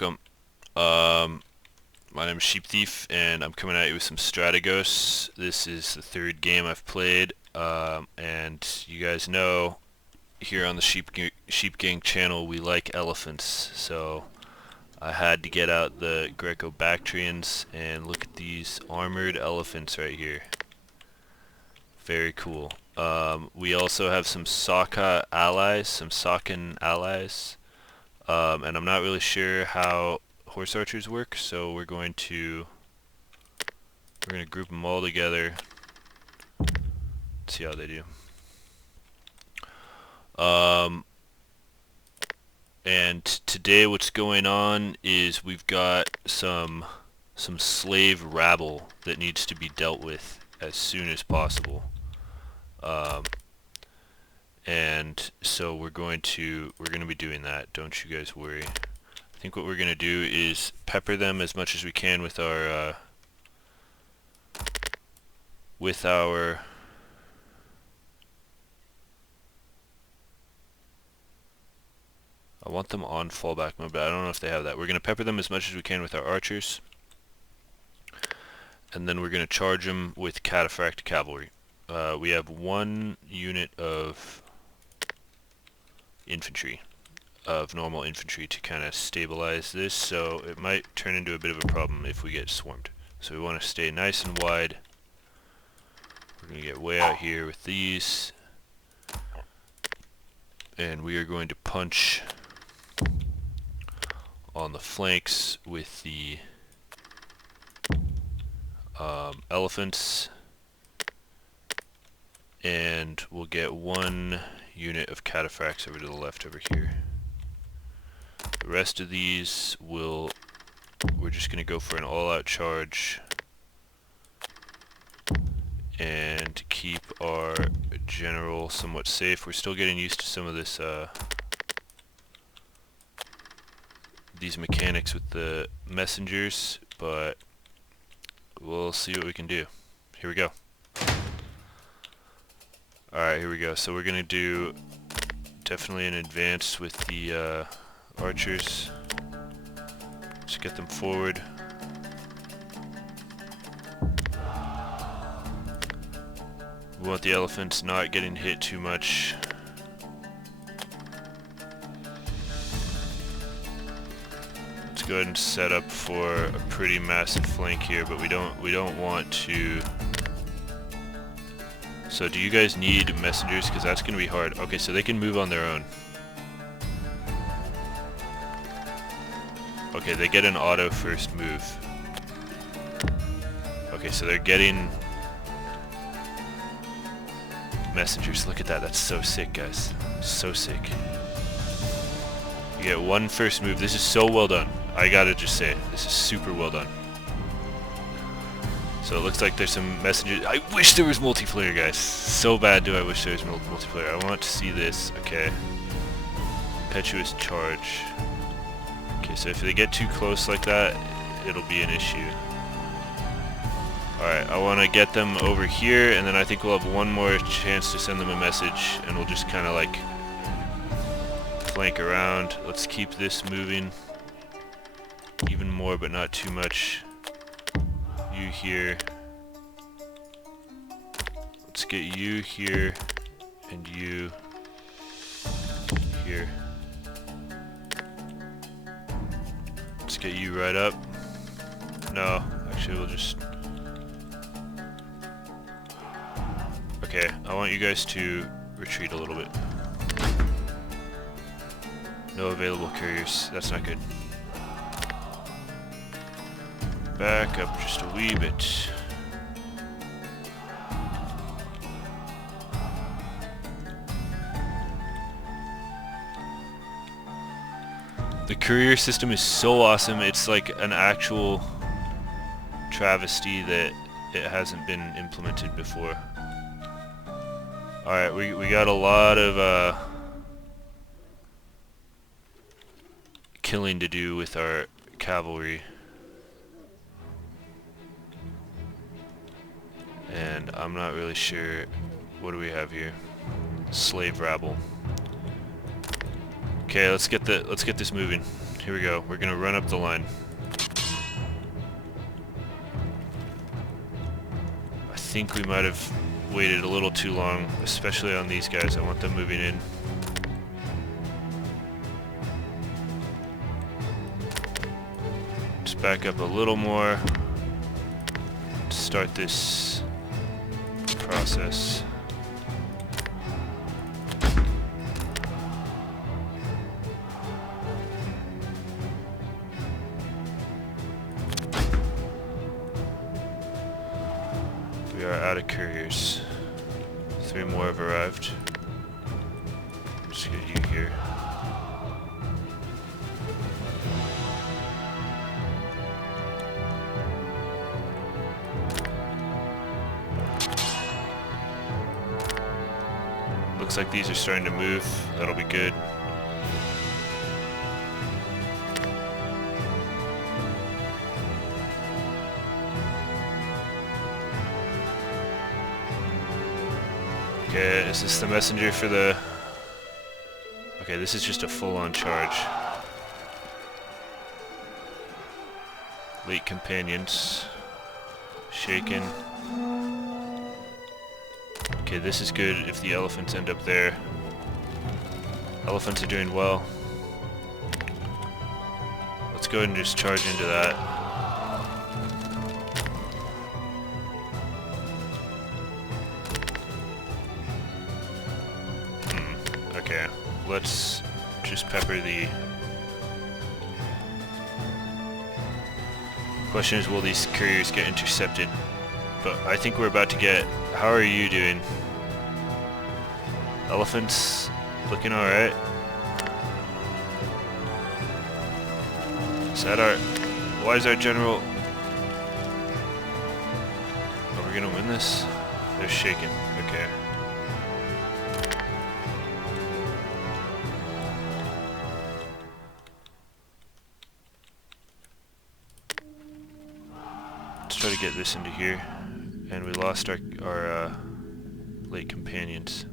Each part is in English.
welcome. My name is Sheep Thief, and I'm coming at you with some Strategos. This is the third game I've played, and you guys know here on the Sheep Gang channel we like elephants, so I had to get out the Greco-Bactrians and look at these armored elephants right here. Very cool. We also have some Saka allies, some Sakan allies. And I'm not really sure how horse archers work, so we're going to group them all together. See how they do. And today what's going on is we've got some slave rabble that needs to be dealt with as soon as possible. And so we're going to be doing that. Don't you guys worry. I think what we're going to do is pepper them as much as we can with our I want them on fallback mode, but I don't know if they have that. We're going to pepper them as much as we can with our archers, and then we're going to charge them with cataphract cavalry. We have one unit of infantry, of normal infantry, to kind of stabilize this, so it might turn into a bit of a problem if we get swarmed. So we want to stay nice and wide. We're going to get way out here with these, and we are going to punch on the flanks with the elephants, and we'll get one unit of cataphracts over to the left over here. The rest of these we're just going to go for an all-out charge and keep our general somewhat safe. We're still getting used to some of this these mechanics with the messengers, but we'll see what we can do. Here we go. Alright, here we go. So we're going to do definitely an advance with the archers. Just get them forward. We want the elephants not getting hit too much. Let's go ahead and set up for a pretty massive flank here, but we don't want to. So do you guys need messengers? Because that's going to be hard. Okay, so they can move on their own. Okay, they get an auto first move. Okay, so they're getting messengers. Look at that. That's so sick, guys. So sick. You get one first move. This is so well done. I gotta just say, this is super well done. So it looks like there's some messengers. I wish there was multiplayer, guys. So bad do I wish there was multiplayer. I want to see this. Okay. Impetuous charge. Okay, so if they get too close like that, it'll be an issue. Alright, I want to get them over here, and then I think we'll have one more chance to send them a message, and we'll just kind of like flank around. Let's keep this moving even more, but not too much. You here. Let's get you here, and you here. Let's get you right up. No, actually we'll just... Okay, I want you guys to retreat a little bit. No available couriers, that's not good. Back up just a wee bit. The courier system is so awesome. It's like an actual travesty that it hasn't been implemented before. Alright, we got a lot of killing to do with our cavalry. And I'm not really sure. What do we have here? Slave rabble. Okay, let's get this moving. here we go. We're gonna run up the line. I think we might have waited a little too long, especially on these guys. I want them moving in. Just back up a little more to start this process. We are out of couriers. 3 more have arrived. Just get you here. Looks like these are starting to move. That'll be good. Okay, is this the messenger for the... Okay, this is just a full-on charge. Late companions. Shaken. Okay, this is good if the elephants end up there. Elephants are doing well. Let's go ahead and just charge into that. Okay, let's just pepper the... Question is, will these couriers get intercepted? But I think we're about to get... How are you doing? Elephants looking alright. Is that our... Why is our general... Are we gonna win this? They're shaking. Okay. Let's try to get this into here. And we lost our late companions.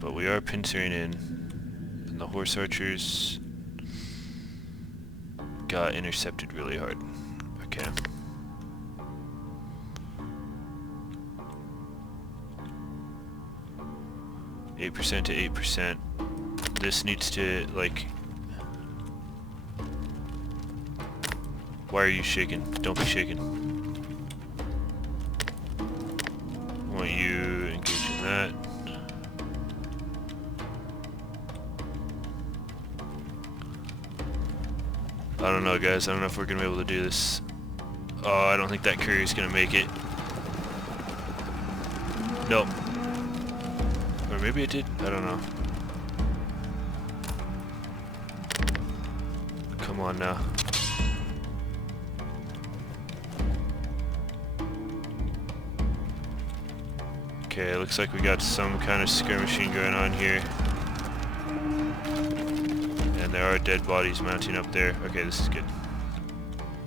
But we are pincering in, and the horse archers got intercepted really hard. Okay. %8 to 8%. This needs to, like... Why are you shaking? Don't be shaking. I want you to engage in that. I don't know, guys. I don't know if we're gonna be able to do this. Oh, I don't think that courier's gonna make it. Nope. Or maybe it did. I don't know. Come on now. Okay, it looks like we got some kind of skirmishing going on here. And there are dead bodies mounting up there. Okay, this is good.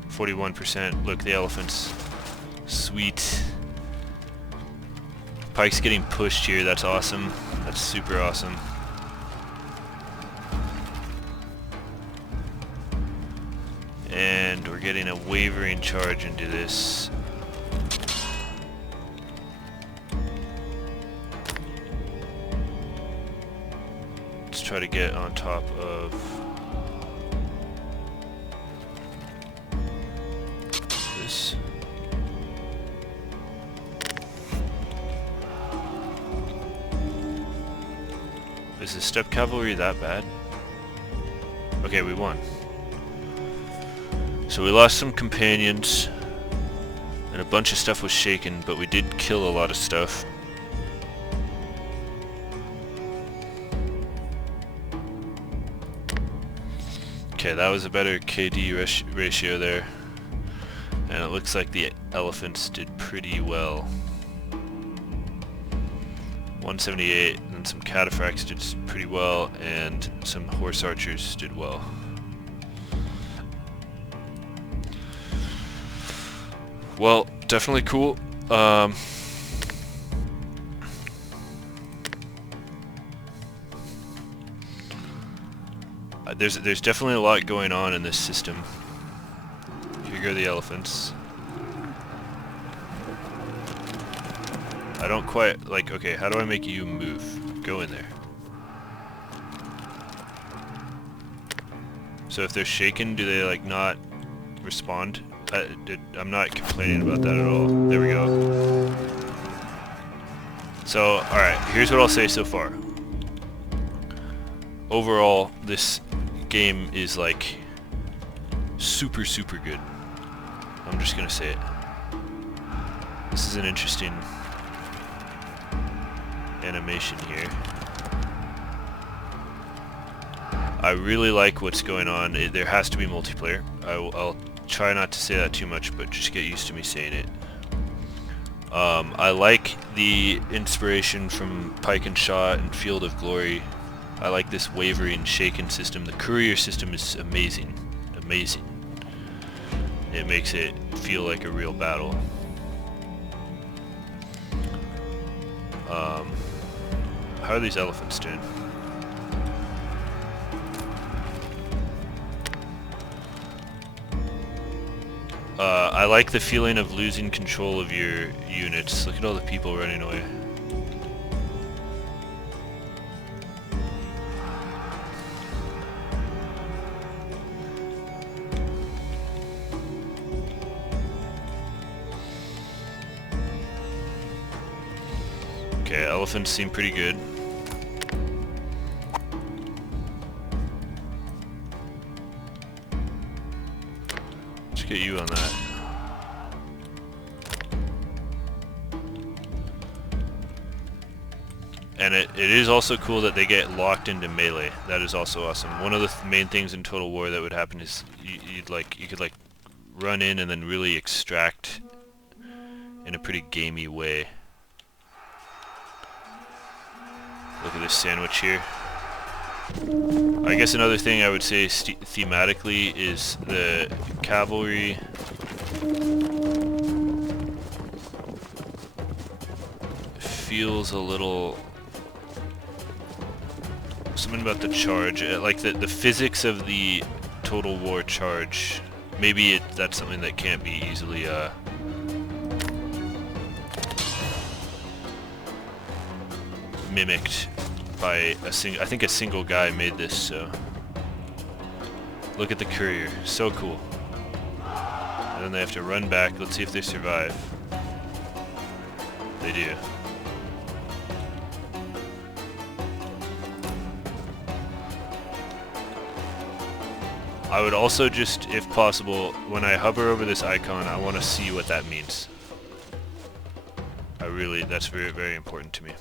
41%. Look, the elephants. Sweet. Pike's getting pushed here. That's awesome. That's super awesome. And we're getting a wavering charge into this. Try to get on top of this. Is the steppe cavalry that bad? Okay, we won. So we lost some companions and a bunch of stuff was shaken, but we did kill a lot of stuff. Okay, that was a better KD ratio there. And it looks like the elephants did pretty well. 178, and some cataphracts did pretty well, and some horse archers did well. Well, definitely cool. There's definitely a lot going on in this system. Here go the elephants. I don't quite like. Okay, how do I make you move? Go in there. So if they're shaken, do they like not respond? I'm not complaining about that at all. There we go. So, alright, here's what I'll say so far. Overall, this game is like super, super good. I'm just gonna say it. This is an interesting animation here. I really like what's going on. There has to be multiplayer. I'll try not to say that too much, but just get used to me saying it. I like the inspiration from Pike and Shot and Field of Glory. I like this wavering, shaken system. The courier system is amazing. Amazing. It makes it feel like a real battle. How are these elephants doing? I like the feeling of losing control of your units. Look at all the people running away. Okay, elephants seem pretty good. Let's get you on that. And it is also cool that they get locked into melee. That is also awesome. One of the main things in Total War that would happen is you could like run in and then really extract in a pretty gamey way. Look at this sandwich here. I guess another thing I would say thematically is the cavalry feels a little something about the charge, like the physics of the Total War charge. Maybe that's something that can't be easily mimicked by I think a single guy made this. So look at the courier, so cool. And then they have to run back. Let's see if they survive. They do. I would also just, if possible, when I hover over this icon, I want to see what that means. That's very, very important to me.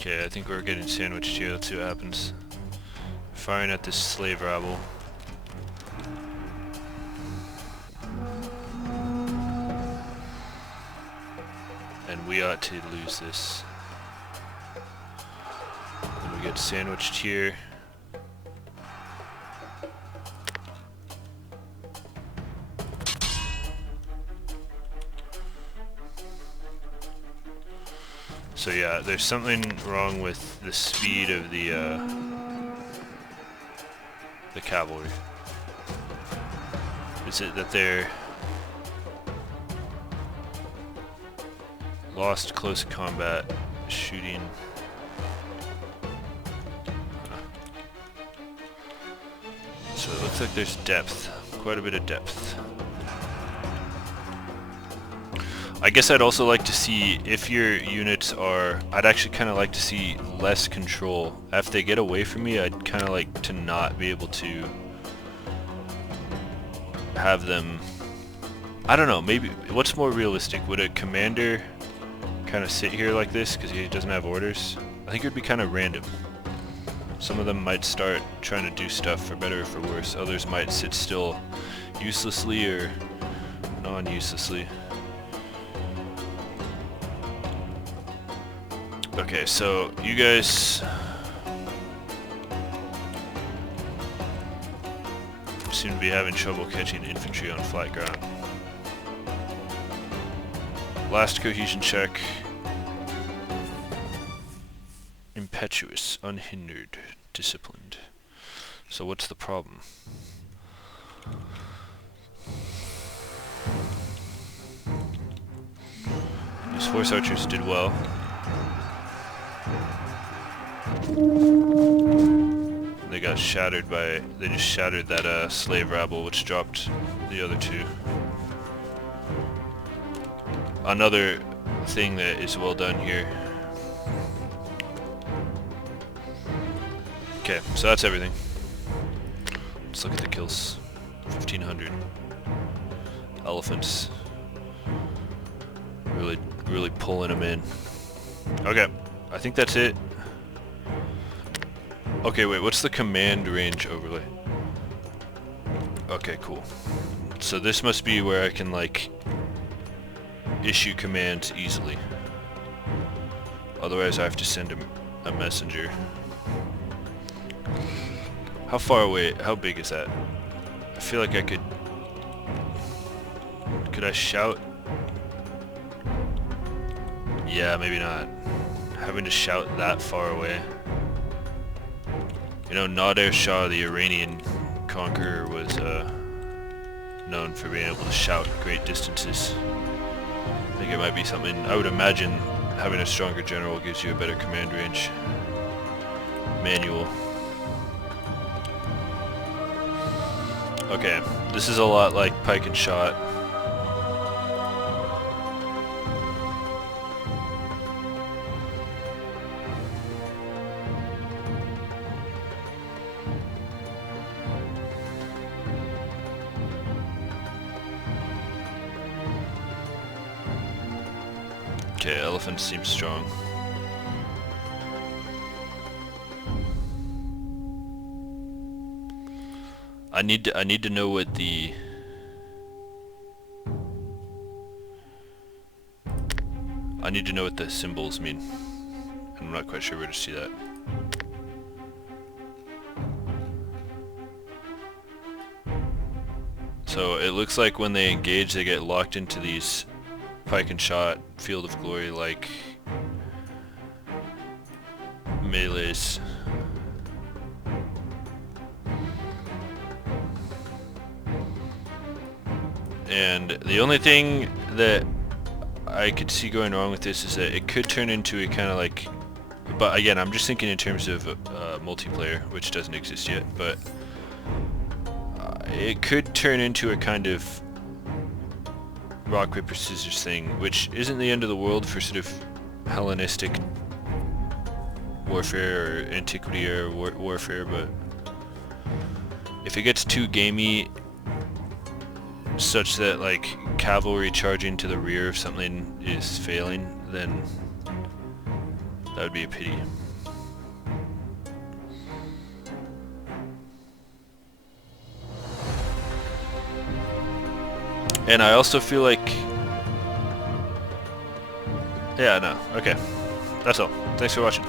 Okay, I think we're getting sandwiched here. Let's see what happens. Firing at this slave rabble. And we ought to lose this. And we get sandwiched here. So yeah, there's something wrong with the speed of the cavalry. Is it that they're lost close combat shooting? So it looks like there's depth, quite a bit of depth. I guess I'd also like to see if your units are... I'd actually kind of like to see less control. If they get away from me, I'd kind of like to not be able to have them... I don't know, maybe... What's more realistic? Would a commander kind of sit here like this because he doesn't have orders? I think it would be kind of random. Some of them might start trying to do stuff for better or for worse. Others might sit still uselessly or non-uselessly. Okay, so you guys seem to be having trouble catching infantry on flat ground. Last cohesion check. Impetuous, unhindered, disciplined. So what's the problem? These horse archers did well. They got shattered by... They just shattered that slave rabble, which dropped the other two. Another thing that is well done here. Okay, so that's everything. Let's look at the kills. 1,500. Elephants. Really pulling them in. Okay, I think that's it. Okay, wait, what's the command range overlay? Okay, cool. So this must be where I can, like, issue commands easily. Otherwise I have to send a messenger. How far away, how big is that? I feel like I could... Could I shout? Yeah, maybe not. Having to shout that far away. You know, Nader Shah, the Iranian conqueror, was known for being able to shout great distances. I think it might be something... I would imagine having a stronger general gives you a better command range. Manual. Okay, this is a lot like pike and shot. Okay, elephant seems strong. I need to know what the... I need to know what the symbols mean. I'm not quite sure where to see that. So it looks like when they engage, they get locked into these pike and shot, field of glory like melees. And the only thing that I could see going wrong with this is that it could turn into a kind of like, but again, I'm just thinking in terms of multiplayer, which doesn't exist yet, but it could turn into a kind of rock, paper, scissors thing, which isn't the end of the world for sort of Hellenistic warfare or antiquity or warfare, but if it gets too gamey such that like cavalry charging to the rear of something is failing, then that would be a pity. And I also feel like... Yeah, no. Okay. That's all. Thanks for watching.